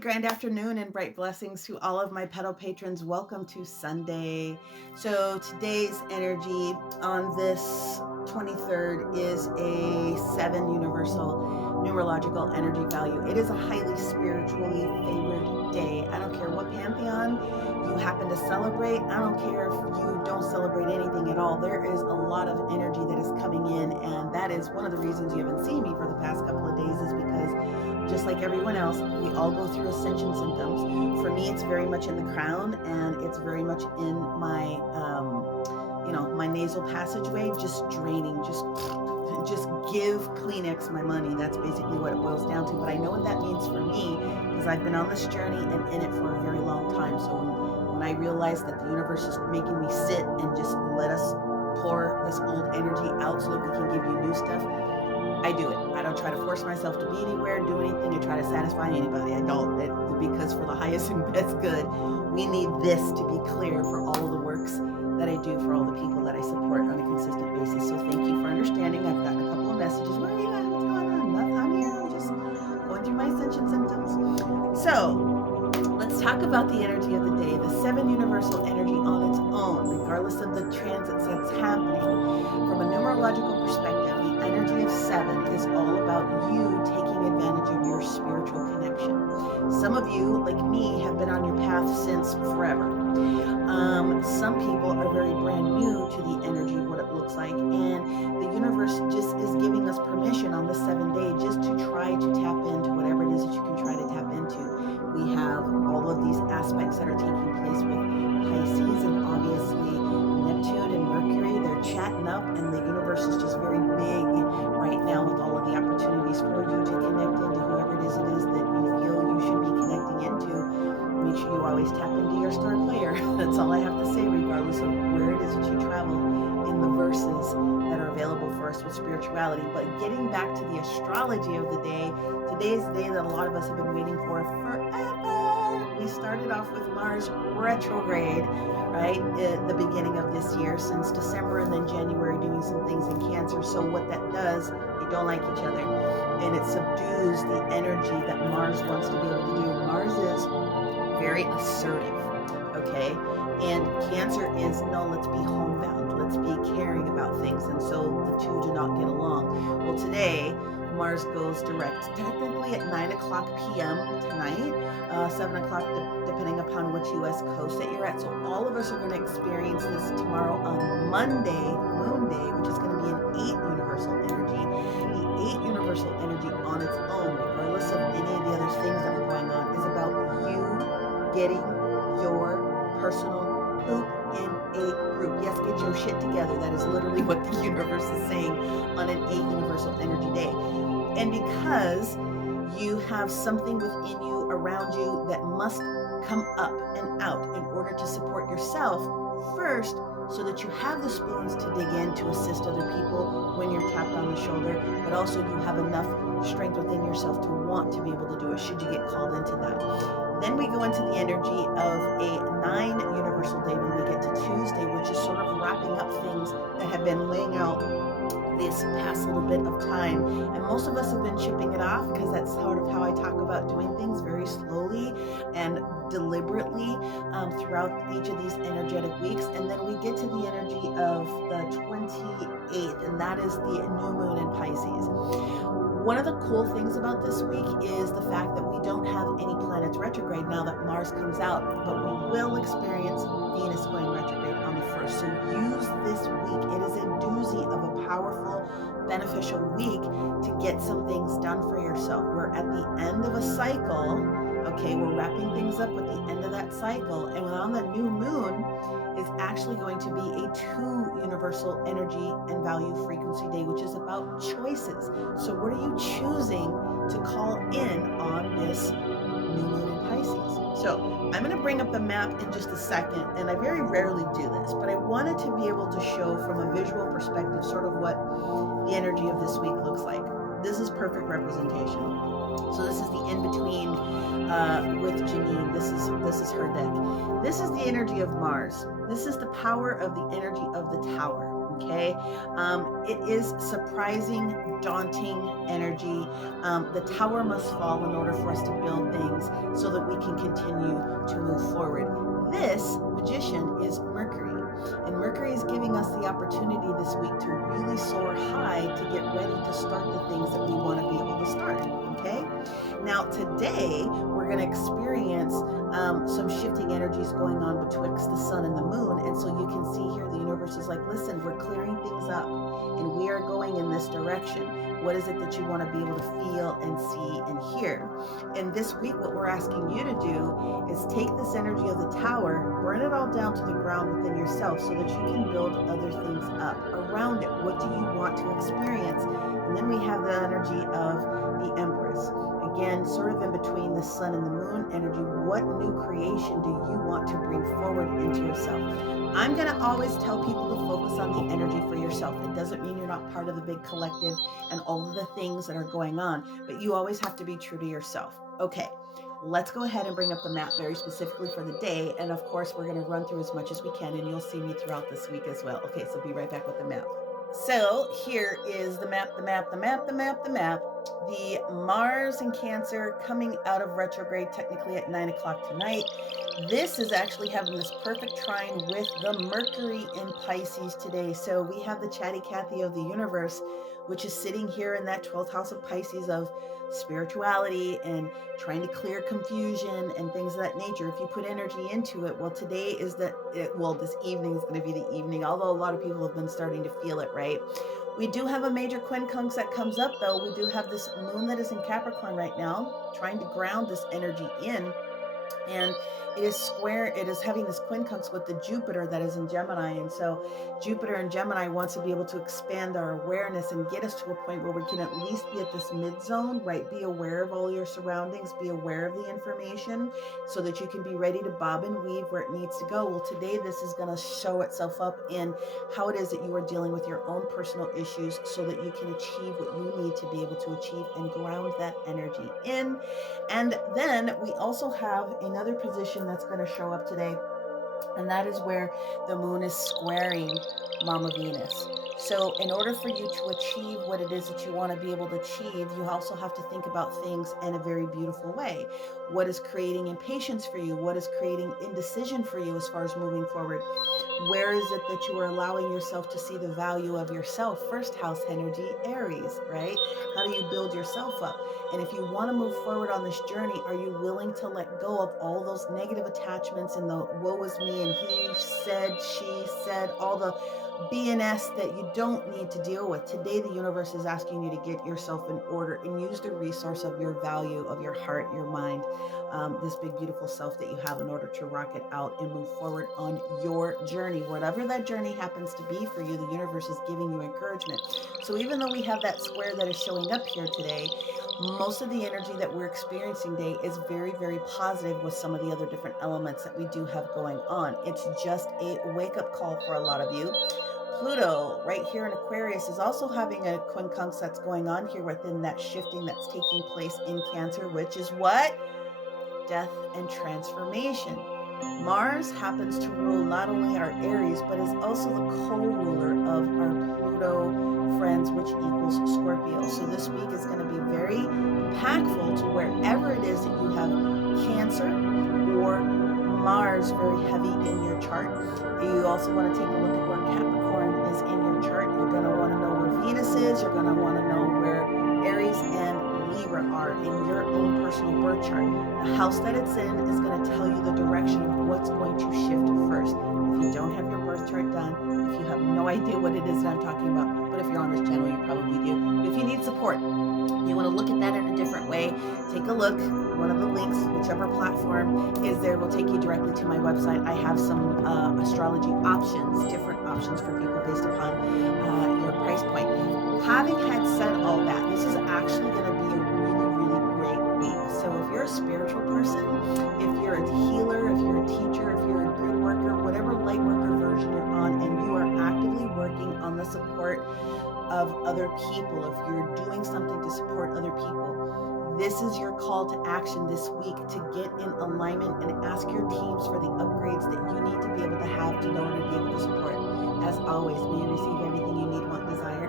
Grand afternoon and bright blessings to all of my pedal patrons. Welcome to Sunday. So today's energy on this 23rd is a 7 universal numerological energy value. It is a highly spiritually favored day. I don't care what pantheon you happen to celebrate. I don't care if you don't celebrate anything at all. There is a lot of energy that is coming in, and that is one of the reasons you haven't seen me for the past couple of days, is because just like everyone else, we all go through ascension symptoms. For me, it's very much in the crown, and it's very much in my, my nasal passageway, just draining, just give Kleenex my money. That's basically what it boils down to. But I know what that means for me, because I've been on this journey and in it for a very long time. So when I realized that the universe is making me sit and just let us pour this old energy out so that we can give you new stuff, I do it. I don't try to force myself to be anywhere, do anything, or try to satisfy anybody. I don't, because for the highest and best good, we need this to be clear for all of the works that I do for all the people that I support on a consistent basis. So thank you for understanding. I've gotten a couple of messages. Where are you at? What's going on? Nothing. I'm here. I'm just going through my ascension symptoms. So let's talk about the energy of the day. The 7 universal energy on its own, regardless of the transits that's happening. From a numerological perspective, the energy of 7 is all about you taking advantage of your spiritual connection. Some of you, like me, have been on your path since forever. Some people are very brand new to the energy of what it looks like, and the universe just is giving us permission on this 7th day just to try to tap into whatever it is that you can try to tap into. We have all of these aspects that are taking place with Pisces, and obviously Neptune and Mercury. They're chatting up, and the universe is just very big right now with all of the opportunities for you to connect into whoever it is that you feel you should be connecting into. Make sure you always tap into your star player. That's all I have to say, regardless of where it is that you travel in the verses that are available for us with spirituality. But getting back to the astrology of the day, today's the day that a lot of us have been waiting for forever. We started off with Mars retrograde, right, at the beginning of this year, since December, and then January doing some things in Cancer. So what that does, they don't like each other, and it subdues the energy that Mars wants to be able to do. Mars is very assertive, okay? And Cancer is, no, let's be homebound, let's be caring about things, and so the two do not get along. Well, today, Mars goes direct, technically at 9 o'clock p.m. tonight, 7 o'clock, depending upon which U.S. coast that you're at. So all of us are going to experience this tomorrow on Monday, Moon Day, which is going to be an 8 universal energy. The 8 universal energy on its own, regardless of any of the other things that are going on, is about you getting your personal poop in a group. Yes, get your shit together. That is literally what the universe is saying on an 8 universal energy day. And because you have something within you, around you, that must come up and out in order to support yourself first, so that you have the spoons to dig in to assist other people when you're tapped on the shoulder, but also you have enough strength within yourself to want to be able to do it should you get called into that. Then we go into the energy of a 9 universal day when we get to Tuesday, which is sort of wrapping up things that have been laying out this past little bit of time. And most of us have been chipping it off, because that's sort of how I talk about doing things, very slowly and deliberately throughout each of these energetic weeks. And then we get to the energy of the 28th, and that is the new moon in Pisces. One of the cool things about this week is the fact that we don't have any planets retrograde now that Mars comes out, but we will experience Venus going retrograde on the 1st. So use this week. It is a doozy of a powerful, beneficial week to get some things done for yourself. We're at the end of a cycle, okay? We're wrapping things up with the end of that cycle, and on the new moon is actually going to be a 2 universal energy and value frequency day, which is about choices. So what are you choosing to call in on this new moon in Pisces? So I'm going to bring up the map in just a second, and I very rarely do this, but I wanted to be able to show from a visual perspective sort of what the energy of this week looks like. This is perfect representation. So this is the in-between with Janine. This is her deck. This is the energy of Mars. This is the power of the energy of the Tower. Okay, it is surprising, daunting energy. The tower must fall in order for us to build things so that we can continue to move forward. This magician is Mercury, and Mercury is giving us the opportunity this week to really soar high to get ready to start the things that we want to be able to start. Okay, now today we're going to experience some shifting energies going on betwixt the sun and the moon. And so you can see here the universe is like, listen, we're clearing things up and we are going in this direction. What is it that you want to be able to feel and see and hear? And this week, what we're asking you to do is take this energy of the tower, burn it all down to the ground within yourself so that you can build other things up around it. What do you want to experience? And then we have the energy of the Empress. Again, sort of in between the sun and the moon energy. What new creation do you want to bring forward into yourself? I'm going to always tell people to focus on the energy for yourself. It doesn't mean you're not part of the big collective and all of the things that are going on, but you always have to be true to yourself. Okay, let's go ahead and bring up the map very specifically for the day. And of course, we're going to run through as much as we can, and you'll see me throughout this week as well. Okay, so be right back with the map. So here is the map. The Mars in Cancer coming out of retrograde technically at 9 o'clock tonight. This is actually having this perfect trine with the Mercury in Pisces today. So we have the chatty Cathy of the universe, which is sitting here in that 12th house of Pisces of spirituality and trying to clear confusion and things of that nature. If you put energy into it, well, today is this evening is going to be the evening, although a lot of people have been starting to feel it, right? We do have a major quincunx that comes up, though. We do have this moon that is in Capricorn right now, trying to ground this energy in. And it is having this quincunx with the Jupiter that is in Gemini. And so Jupiter in Gemini wants to be able to expand our awareness and get us to a point where we can at least be at this mid zone, right? Be aware of all your surroundings, be aware of the information so that you can be ready to bob and weave where it needs to go. Well, today this is going to show itself up in how it is that you are dealing with your own personal issues so that you can achieve what you need to be able to achieve and ground that energy in. And then we also have another position that's going to show up today, and that is where the moon is squaring Mama Venus. So in order for you to achieve what it is that you want to be able to achieve, you also have to think about things in a very beautiful way. What is creating impatience for you? What is creating indecision for you as far as moving forward? Where is it that you are allowing yourself to see the value of yourself? First house energy, Aries, right? How do you build yourself up? And if you want to move forward on this journey, are you willing to let go of all those negative attachments and the woe is me and he said, she said, all the BS that you don't need to deal with? Today, the universe is asking you to get yourself in order and use the resource of your value, of your heart, your mind, this big, beautiful self that you have in order to rock it out and move forward on your journey. Whatever that journey happens to be for you, the universe is giving you encouragement. So even though we have that square that is showing up here today, most of the energy that we're experiencing today is very, very positive with some of the other different elements that we do have going on. It's just a wake-up call for a lot of you. Pluto, right here in Aquarius, is also having a quincunx that's going on here within that shifting that's taking place in Cancer, which is what? Death and transformation. Mars happens to rule not only our Aries, but is also the co-ruler of our Pluto friends, which equals Scorpio. So this week is going to be very impactful to wherever it is that you have Cancer or Mars very heavy in your chart. You also want to take a look at where Capricorn is in your chart. You're going to want to know where Venus is. You're going to want to know where Aries and Libra are in your own personal birth chart. The house that it's in is going to tell you the direction of what's going to shift first. If you don't have your birth chart done, if you have no idea what it is that I'm talking about, but if you're on this channel, you probably do. But if you need support, you want to look at that in a different way, take a look. One of the links, whichever platform is there, will take you directly to my website. I have some astrology options, different options for people based upon your price point. Having had said all that, this is actually going to be a really, really great week. So if you're a spiritual person, if you're a healer, if you're a teacher, if you're a good worker, whatever light worker version you're on, and you are actively working on the support of other people, if you're doing something to support other people, This is your call to action this week to get in alignment and ask your teams for the upgrades that you need to be able to have in order to be able to support. As always, may you receive everything you need, want, desire,